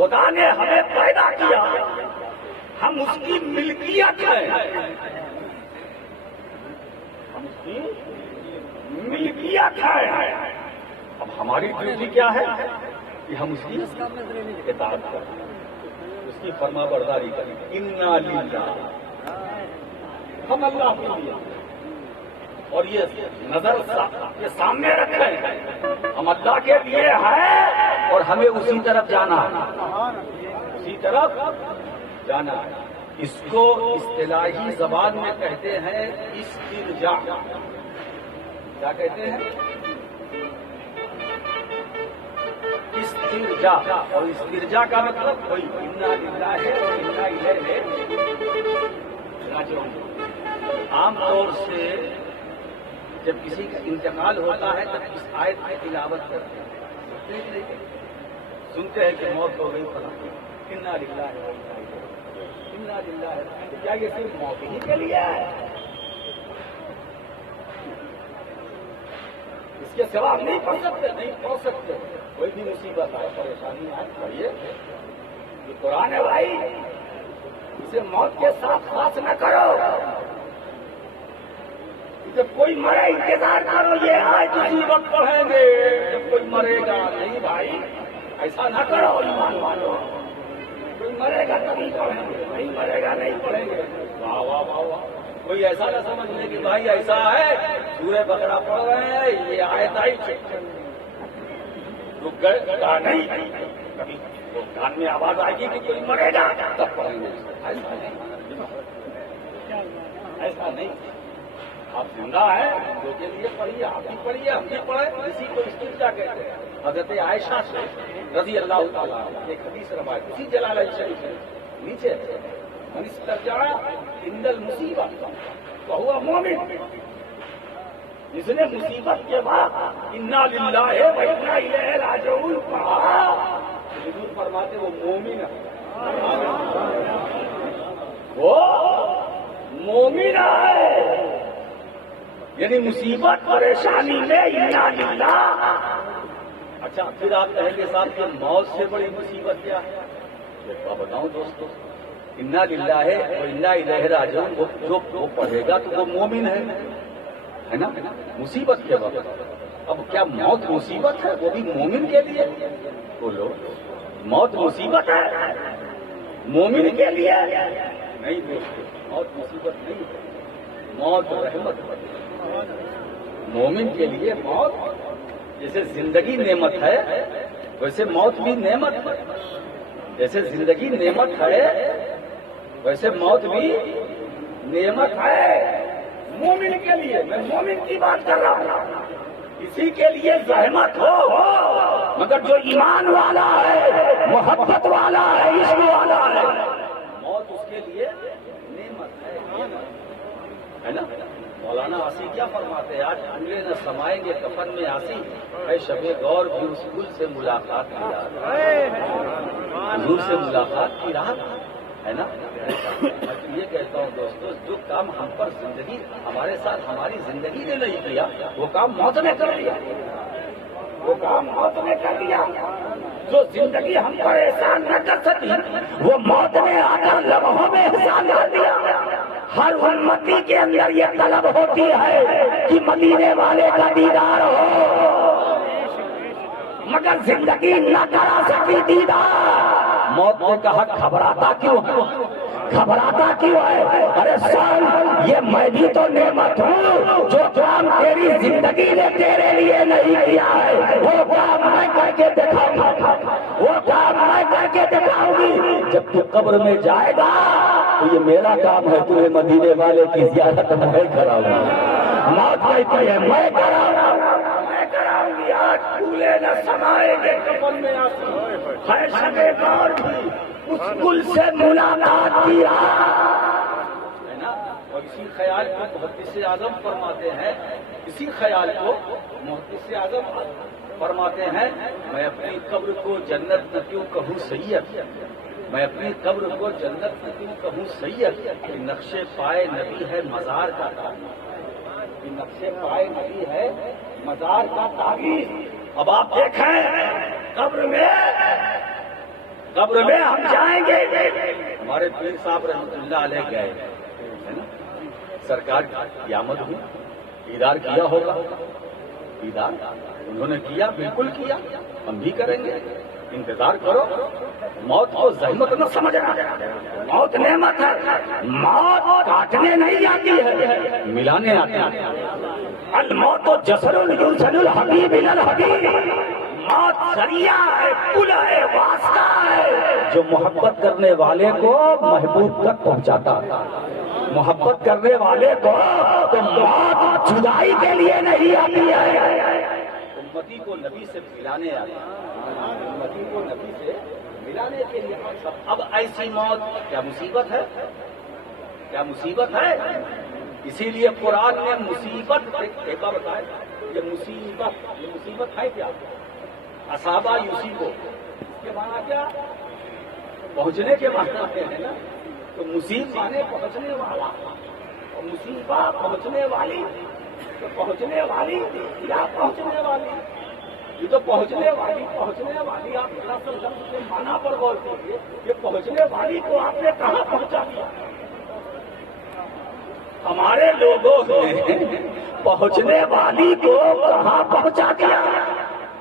خدا نے ہمیں پیدا کیا، ہم اس کی ملکیت ہے، ہم اس کی ملکیت ہے۔ اب ہماری ڈیوٹی کیا ہے کہ ہم اس کی اطاعت کریں، اس کی فرما برداری کریں۔ انا للہ، ہم اللہ کے لیے، اور یہ نظر کے سامنے رکھیں ہم اللہ کے لیے ہیں اور ہمیں اسی طرف جانا ہے، اسی طرف جانا ہے۔ اس کو اصطلاحی زبان میں کہتے ہیں استرجاع۔ کیا کہتے ہیں؟ استرجاع۔ اور استرجاع کا مطلب کوئی انا للہ ہے اور انا الیہ راجعون۔ عام طور سے جب کسی کا انتقال ہوتا ہے تب اس آیت کی تلاوت کرتے ہیں، سنتے ہیں کہ موت ہو گئی فلاں، انا للہ ہے انا للہ ہے۔ کیا یہ صرف موت ہی کے لیے ہے؟ اس کے سوا ہم نہیں پڑھ سکتے، نہیں پڑھ سکتے۔ کوئی بھی مصیبت آئے، پریشانی آئے، پڑھیے۔ یہ قرآن ہے بھائی، اسے موت کے ساتھ خاص نہ کرو۔ جب کوئی مرے انتظار کرو، یہ آج اسی وقت پڑھیں گے جب کوئی مرے گا۔ نہیں بھائی، ایسا نہ کرو ایمان والو۔ کوئی مرے گا تبھی پڑھیں گے، نہیں مرے گا نہیں پڑھیں گے۔ واہ واہ واہ واہ۔ کوئی ایسا نہ سمجھ لے کہ بھائی ایسا ہے سورہ بقرہ پڑھ رہے ہیں، یہ آیت آئی رک گئے، کہا نہیں، کبھی وہ کان میں آواز آئے گی کہ کوئی مرے گا تب پڑھیں گے۔ ایسا نہیں، آپ زندہ ہیں جو کے لیے پڑھیے، آپ بھی پڑھیے، ہم بھی پڑھیں، اسی کو استرجاع کہتے ہیں۔ حضرت عائشہ سے رضی اللہ تعالیٰ ایک حدیث روایت اسی جلالین شریف ہے، نیچے من استرجع عند المصیبۃ فہو مومن۔ جس نے مصیبت کے بعد انا للہ و انا الیہ راجعون پڑھا، حضور فرماتے وہ مومن ہے، وہ مومن ہے۔ یعنی مصیبت پریشانی میں انا للہ۔ اچھا پھر آپ کہیں گے صاحب کہ موت سے بڑی مصیبت کیا ہے؟ تو بتاؤں دوستو، انا للہ ہے اور انا الیہ راجعون، جو پڑھے گا تو وہ مومن ہے نا مصیبت کے وقت۔ اب کیا موت مصیبت ہے وہ بھی مومن کے لیے؟ بولو، موت مصیبت ہے مومن کے لیے؟ نہیں دوستو، موت مصیبت نہیں ہے، موت رحمت ہے۔ مومن کے لیے موت جیسے زندگی نعمت ہے ویسے موت بھی نعمت ہے، جیسے زندگی نعمت ہے ویسے موت بھی نعمت ہے مومن کے لیے۔ میں مومن کی بات کر رہا ہوں، اسی کے لیے زحمت ہو، مگر جو ایمان والا ہے، محبت والا ہے، عشق والا ہے، موت اس کے لیے نعمت ہے نا۔ مولانا آسی کیا فرماتے ہیں؟ آج بھولے نہ سمائیں گے کفن میں آسی، ہے شب غور بھی اس گل سے ملاقات کی رات، حضور سے ملاقات کی رات ہے نا۔ میں یہ کہتا ہوں دوستو، جو کام ہم پر زندگی ہمارے ساتھ ہماری زندگی نے نہیں کیا وہ کام موت نے کر دیا، وہ کام موت نے کر دیا۔ جو زندگی ہم پر احسان نہ کر سکی وہ موت نے آ کر لمحوں میں احسان کر دیا۔ ہر امتی کے اندر یہ طلب ہوتی ہے کہ مدینے والے کا دیدار ہو، مگر زندگی نہ کرا سکی دیدار۔ موت نے کہا گھبراتا کیوں ہے، گھبراتا کیوں ہے؟ ارے سن، یہ میں بھی تو نعمت ہوں، جو کام تیری زندگی نے تیرے لیے نہیں کیا ہے وہ کام میں کر کے دکھاؤں گا، وہ کام میں کر کے دکھاؤں گی۔ جب تو قبر میں جائے گا تو یہ میرا کام ہے تمہیں مدینے والے کی زیارت میں کراؤں گا۔ موت کہتی ہے میں کراؤں گی، آج بھولے نہ سمائیں گے کفن میں آسی، ہے شب غور بھی اس گل سے ملاقات کی ہے نا۔ اور اسی خیال کو محدث اعظم فرماتے ہیں، اسی خیال کو محدث اعظم فرماتے ہیں، میں اپنی قبر کو جنت نہ کیوں کہوں سید، میں اپنی قبر کو جنت نہ کیوں کہوں سید، کہ نقش پائے نبی ہے مزار کا تعبیر، کہ نقش پائے نبی ہے مزار کا تعبیر۔ اب آپ دیکھیں قبر میں قبر میں ہم جائیں گے. ہمارے پیر صاحب رحمۃ اللہ علیہ گئے ہے نا, سرکار قیامت ہوئی, دیدار کیا ہوگا, دیدار انہوں نے کیا, بالکل کیا, ہم بھی کریں گے. انتظار کرو, موت کو زحمت نہ سمجھنا, موت نعمت ہے, موت کاٹنے نہیں آتی ہے, ملانے آتے ہیں. الموت جسر یرسل الحبیب الی الحبیب. موت ذریعہ ہے, پل ہے, واسطہ ہے جو محبت کرنے والے کو محبوب تک پہنچاتا ہے. محبت کرنے والے کو تو موت جدائی کے لیے نہیں آتی ہے. امتی کو نبی سے ملانے آتے ہیں, امتی کو نبی سے ملانے کے لیے. اب ایسی موت کیا مصیبت ہے, کیا مصیبت ہے. اسی لیے قرآن نے مصیبت ایک بار بتایا, یہ مصیبت ہے کیا. اصابہ یصیبو, اس کے معنی کیا, پہنچنے کے معنی ہے نا. تو مصیب مانے پہنچنے والا, اور مصیبہ پہنچنے والی. تو پہنچنے والی یا پہنچنے والی, یہ تو پہنچنے والی آپ دراصل لفظ کے معنی پر غور کیجیے. یہ پہنچنے والی کو آپ نے کہاں پہنچا دیا. ہمارے لوگوں نے پہنچنے والی کو کہاں پہنچا دیا.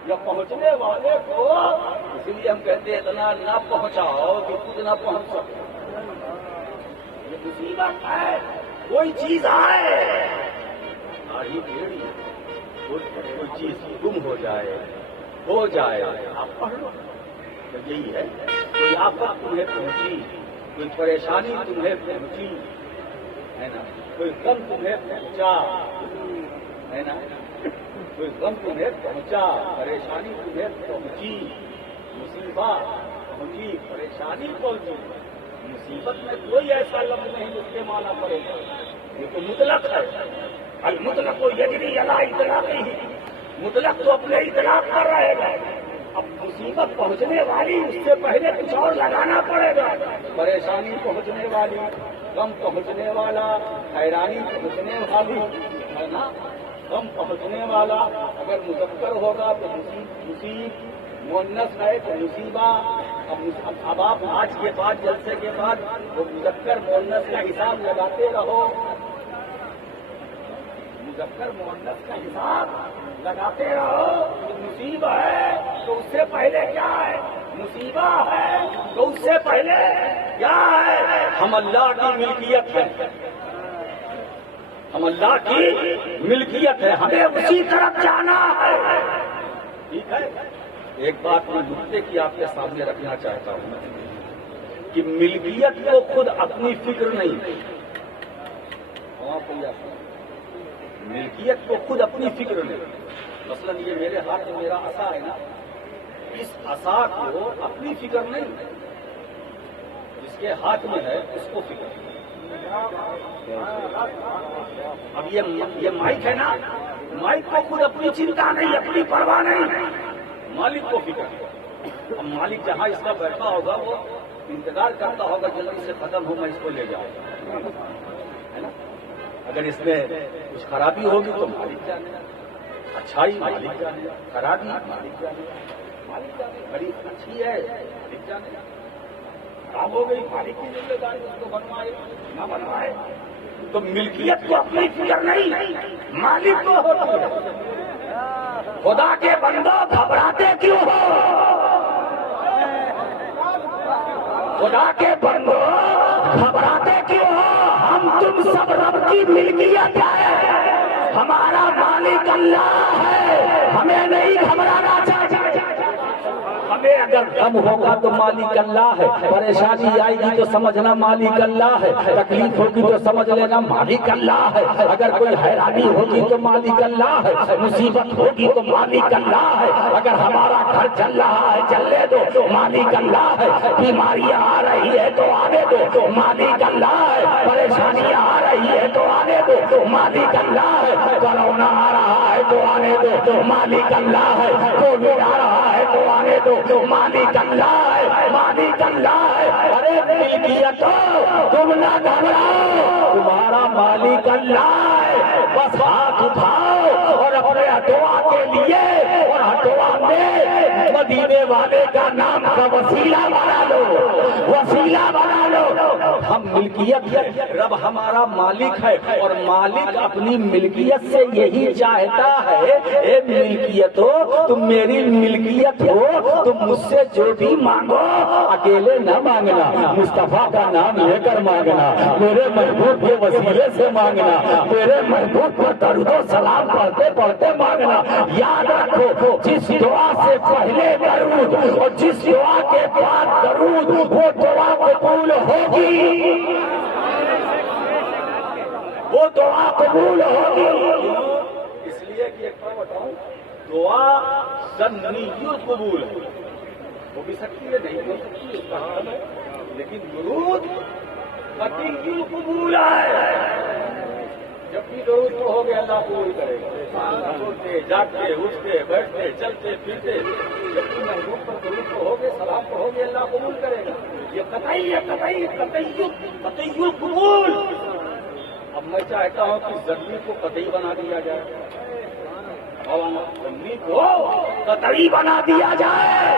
یا پہنچنے والے کو, اسی لیے ہم کہتے ہیں اتنا نہ پہنچاؤ کہ خود نہ پہنچ سکو. یہ مصیبت ہے, کوئی چیز آئے, آڑھی بیڑی, کوئی چیز گم ہو جائے, آپ پڑھ لو. تو یہی ہے, کوئی آفت تمہیں پہنچی, کوئی پریشانی تمہیں پہنچی ہے نا, کوئی غم تمہیں پہنچا ہے نا, کوئی غم تمہیں پہنچا, پریشانی تمہیں پہنچی, مصیبت پہنچی, پریشانی پہنچی. مصیبت میں کوئی ایسا لفظ نہیں جس کے معنی پڑے گا. یہ تو مطلق ہے. المطلق یجری علی اطلاقہ, مطلق تو اپنے اطلاق پر رہے گا. اب مصیبت پہنچنے والی, اس سے پہلے کچھ اور لگانا پڑے گا. پریشانی پہنچنے والی, غم پہنچنے والا, حیرانی پہنچنے والی ہے نا, غم پہنچنے والا. اگر مذکر ہوگا تو مصیب, مؤنث ہے تو مصیبہ. اب آپ آج کے بعد, جلسے کے بعد وہ مذکر مؤنث کا حساب لگاتے رہو, مذکر مؤنث کا حساب لگاتے رہو. مصیبہ ہے تو اس سے پہلے کیا ہے, مصیبہ ہے تو اس سے پہلے کیا ہے. ہم اللہ کی ملکیت ہے, ہم اللہ کی ملکیت ہے, ہمیں اسی طرف جانا ہے. ٹھیک ہے. ایک بات میں نقطے کی آپ کے سامنے رکھنا چاہتا ہوں کہ ملکیت کو خود اپنی فکر نہیں, ملکیت کو خود اپنی فکر نہیں. مثلا یہ میرے ہاتھ میں میرا عصا ہے نا, اس عصا کو اپنی فکر نہیں, جس کے ہاتھ میں ہے اس کو فکر. اب یہ مائک ہے نا, مائک کو خود اپنی چنتا نہیں, اپنی پرواہ نہیں, مالک کو فکر. اب مالک جہاں اس کا بیٹھا ہوگا وہ انتظار کرتا ہوگا جلدی سے ختم ہو, میں اس کو لے جاؤں ہے نا. اگر اس میں کچھ خرابی ہوگی تو مالک جانے, اچھائی مالک جانے, خرابی مالک جانے, بڑی اچھی ہے مالک جانے, خراب ہو گئی مالک کی ذمہ داری, اس کو بنوائے نہ بنوائے. تو ملکیت کو اپنی فکر نہیں, مالک کو ہوتی ہے. خدا کے بندو گھبراتے کیوں ہو, خدا کے بندو گھبراتے کیوں ہو. ہم تم سب رب کی ملکیت ہے, ہمارا مالک اللہ ہے, ہمیں نہیں گھبرانا چاہیے. ہمیں اگر غم ہوگا تو مالک اللہ ہے, پریشانی آئے گی تو سمجھنا مالک اللہ ہے, تکلیف ہوگی تو سمجھ لینا مالک اللہ ہے, اگر کوئی حیرانی ہوگی تو مالک اللہ ہے, مصیبت ہوگی تو مالک اللہ ہے, اگر ہمارا گھر چل رہا ہے چلنے دو مالک اللہ ہے, بیماریاں آ رہی ہے تو آنے دو مالک اللہ ہے, پریشانیاں آ رہی ہے تو آنے دو مالک اللہ ہے, کورونا آ رہا ہے تو آنے دو مالک اللہ ہے, کووڈ آ رہا ہے تو آنے دو مالک اللہ ہے, مالک اللہ ہے. ارے ملکیت تم نہ گھبراؤ, تمہارا مالک اللہ ہے. بس ہاتھ اٹھاؤ اور اپنے ہٹوا کے لیے اور ہٹوا میں مدینے والے کا نام کا وسیلہ بنا لو، وسیلہ بنا لو۔ ہم ملکیت، رب ہمارا مالک ہے اور مالک اپنی ملکیت سے یہی چاہتا ہے، اے ملکیت ہو تم میری ملکیت ہو، تم مجھ سے جو بھی مانگو اکیلے نہ مانگنا، مصطفیٰ کا نام لے کر مانگنا، میرے محبوب کے وسیلے سے مانگنا، میرے محبوب پر درود و سلام پڑھتے پڑھتے مانگنا۔ یاد رکھو جس دعا سے پہلے درود اور جس دعا کے بعد درود وہ دعا قبول ہوگی، وہ دعا قبول ہوگی۔ اس لیے کہ ایک بات بتاؤں، دعا ظنی قبول ہو بھی سکتی ہے، نہیں ہو سکتی اس کا حال ہے، لیکن درود قطعی قبول ہے۔ جب بھی درود پڑھو گے اللہ قبول کرے گا، سوتے جاگتے اٹھتے بیٹھتے چلتے پھرتے جب بھی محبوب پر درود پڑھو گے سلام پڑھو گے اللہ قبول کرے گا۔ یہ قطعی ہے، قطعی قطعی قبول۔ اب میں چاہتا ہوں کہ ظنی کو قطعی بنا دیا جائے، اور ظنی کو قطعی بنا دیا جائے۔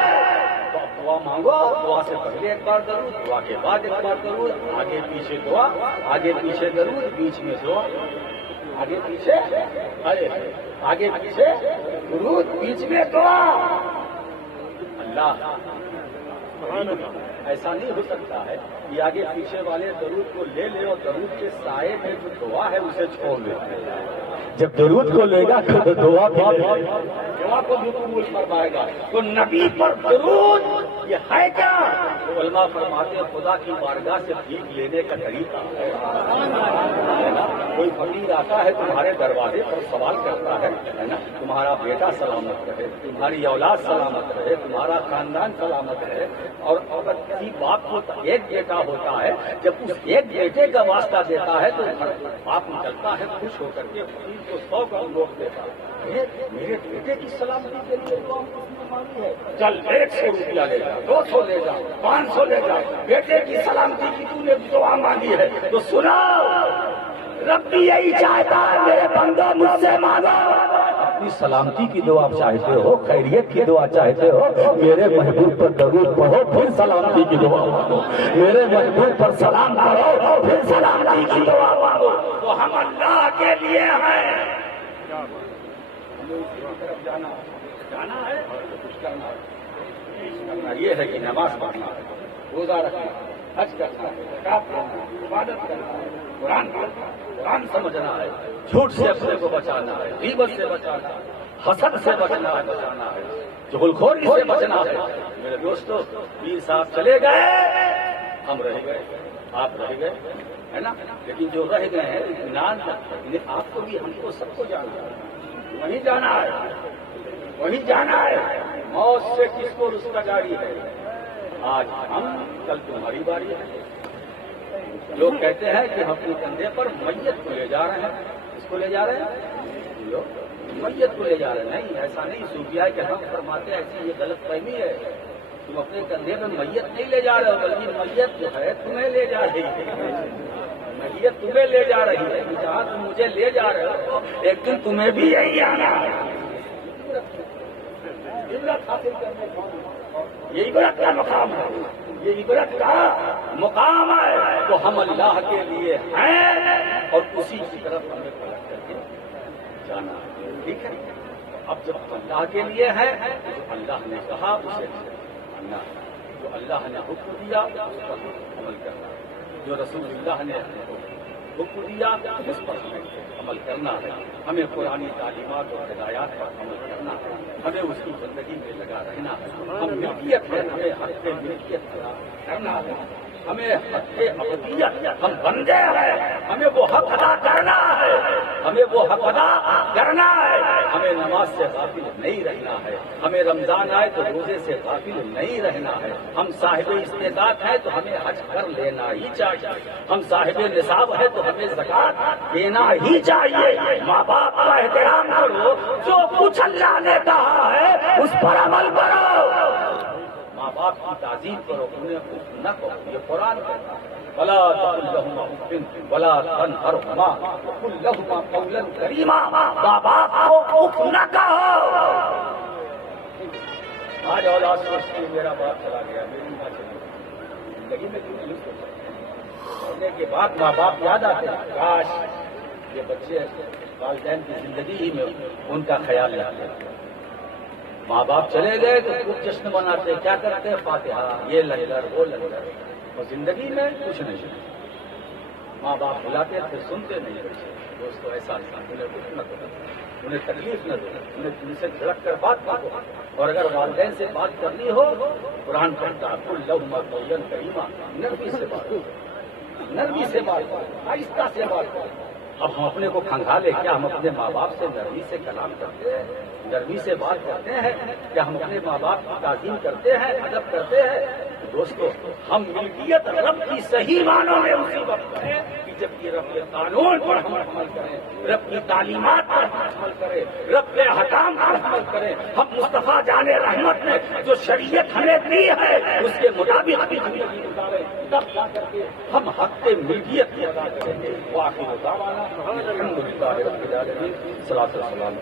تو اب دعا مانگو، دعا سے پہلے ایک بار درود، دعا کے بعد ایک بار درود، آگے پیچھے دعا، آگے پیچھے درود، بیچ میں دعا، آگے پیچھے آگے پیچھے درود، بیچ میں دعا۔ اللہ ایسا نہیں ہو سکتا ہے کہ آگے پیچھے والے درود کو لے لے اور درود کے سائے میں جو دعا ہے اسے چھوڑ لے۔ جب درود کو لے گا تو دعا بھی لے گا، دعا کو بھی قبول فرمائے گا۔ تو نبی پر درود یہ ہے کیا؟ تو علماء فرماتے ہیں خدا کی بارگاہ سے بھیک لینے کا طریقہ ہے نا۔ کوئی فقیر آتا ہے تمہارے دروازے پر سوال کرتا ہے نا، تمہارا بیٹا سلامت رہے، تمہاری اولاد سلامت رہے، تمہارا خاندان سلامت رہے، اور اگر کسی باپ کو ایک بیٹا ہوتا ہے، جب اس ایک بیٹے کا واسطہ دیتا ہے تو باپ نکلتا ہے خوش ہو کر کے فقیر کو 100 کا نوٹ دیتا ہے، میرے بیٹے کی سلامتی کے لیے دعا کس نے مانگی ہے، چل 100 روپیہ لے جا، 200 لے جا، 500 لے جا، بیٹے کی سلامتی کی تو نے دعا مانگی ہے تو سنا، رب بھی یہی چاہتا ہے میرے بندو مجھ سے مانگو۔ اپنی سلامتی کی دعا چاہتے ہو، خیریت کی دعا چاہتے ہو، میرے محبوب پر درود پڑھو پھر سلامتی کی دعا مانگو، میرے محبوب پر سلام پڑھو پھر سلامتی کی دعا مانگو۔ تو ہم اللہ کے لیے ہیں، جانا ہے کچھ کرنا یہ ہے کہ نماز پڑھنا ہے، روزہ رکھنا ہے، حج کرنا ہے، زکات دینا ہے، عبادت کرنا ہے، قرآن پڑھنا ہے، قرآن سمجھنا ہے، جھوٹ سے اپنے کو بچانا ہے، غیبت سے بچانا ہے، حسد سے بچنا ہے، چغل خوری سے بچنا ہے۔ میرے دوستو، پیر صاحب چلے گئے، ہم رہ گئے، آپ رہ گئے، ہے نا، لیکن جو رہ گئے ہیں اطمینان آپ کو بھی ہم کو سب کو جانا ہے، وہیں جانا ہے، وہیں جانا ہے۔ موت سے کس کو رسوا جاری ہے؟ آج ہم، کل تمہاری باری ہے۔ لوگ کہتے ہیں کہ ہم اپنے کندھے پر میت کو لے جا رہے ہیں، اس کو لے جا رہے ہیں، میت کو لے جا رہے ہیں، نہیں ایسا نہیں، صوفیاء کے ہم فرماتے ہیں ایسی یہ غلط فہمی ہے، تم اپنے کندھے میں میت نہیں لے جا رہے ہو، بلکہ میت جو ہے تمہیں لے جا رہی ہے، میت تمہیں لے جا رہی ہے، جہاں تم مجھے لے جا رہے ہو ایک دن تمہیں بھی یہی آنا ہے۔ عبرت حاصل کرنے کا یہ عبرت کا مقام ہے، یہ عبرت کا مقام ہے، تو ہم اللہ کے لیے ہیں اور اسی کی طرف ہمیں پلٹ کر کے جانا ہے، ٹھیک ہے۔ اب جب ہم اللہ کے لیے ہیں تو اللہ نے کہا اسے ماننا، جو اللہ نے حکم دیا اس پر عمل کرنا، جو رسول اللہ نے حکم دیا اس پر عمل کرنا ہے، ہمیں قرآنی تعلیمات اور ہدایات پر عمل کرنا ہے، ہمیں اس کی زندگی میں لگا رہنا ہے، ہم ملکیت ہے، ہمیں حق ملکیت کرنا ہے، ہمیں حق ابدیت، ہم بندے ہیں، ہمیں وہ حق ادا کرنا ہے، ہمیں وہ حق ادا کرنا ہے، ہمیں نماز سے غافل نہیں رہنا ہے، ہمیں رمضان آئے تو روزے سے غافل نہیں رہنا ہے، ہم صاحب استطاعت ہیں تو ہمیں حج کر لینا ہی چاہیے، ہم صاحب نصاب ہے تو ہمیں زکات دینا ہی چاہیے، ماں باپ کا احترام کرو، جو کچھ اللہ نے کہا ہے اس پر عمل کرو، ماں باپ کی تعظیم کرو، انہیں کچھ نہ کرو، یہ قرآن کہتا ہے ولا تقل لهما اف ولا تنهرهما وقل لهما قولا كريما، ماں باپ کو اف نہ کہو، آج اولاد سوچتی ہے میرا باپ چلا گیا، میری ماں چلی گئی، زندگی میں کیوں نہیں سوچا؟ مرنے کے بعد ماں باپ یاد آتے ہیں، کاش یہ بچے والدین کی زندگی ہی میں ان کا خیال رکھتے ہیں۔ ماں باپ چلے گئے تو خوب جشن مناتے، کیا کرتے ہیں؟ فاتحہ، یہ لنگر وہ لنگر، اور زندگی میں کچھ نہیں۔ ماں باپ بلاتے پھر سنتے نہیں بچے۔ دوستو ایسا انہیں کچھ نہ کرو، انہیں تکلیف نہ دو، انہیں تم سے جھڑک کر بات کرو، اور اگر والدین سے بات کرنی ہو قرآن پڑھتا قل لہما قولا کریما، نرمی سے بات کرو، نرمی سے بات کرو، آہستہ سے بات کرو۔ اب ہم اپنے کو کھنگالے، کیا ہم اپنے ماں باپ سے نرمی سے کلام کرتے ہیں، نرمی سے بات کرتے ہیں؟ کیا ہم اپنے ماں باپ کی تعظیم کرتے ہیں، ادب کرتے ہیں؟ دوستو ہم ملکیت رب کی صحیح معنوں میں اسی وقت کریں کہ جب یہ رب کے قانون پر ہم عمل کریں، رب کی تعلیمات پر ہم عمل کریں، رب کے حکام پر عمل کریں، ہم مصطفیٰ جان رحمت نے جو شریعت ہمیں دی ہے اس کے مطابق بھی زندگی گزاریں، تب جا کر کے ہم حق ملکیت کی ادا کریں گے۔ وآخر دعوانا الحمد للہ رب العالمین، صلاۃ و سلام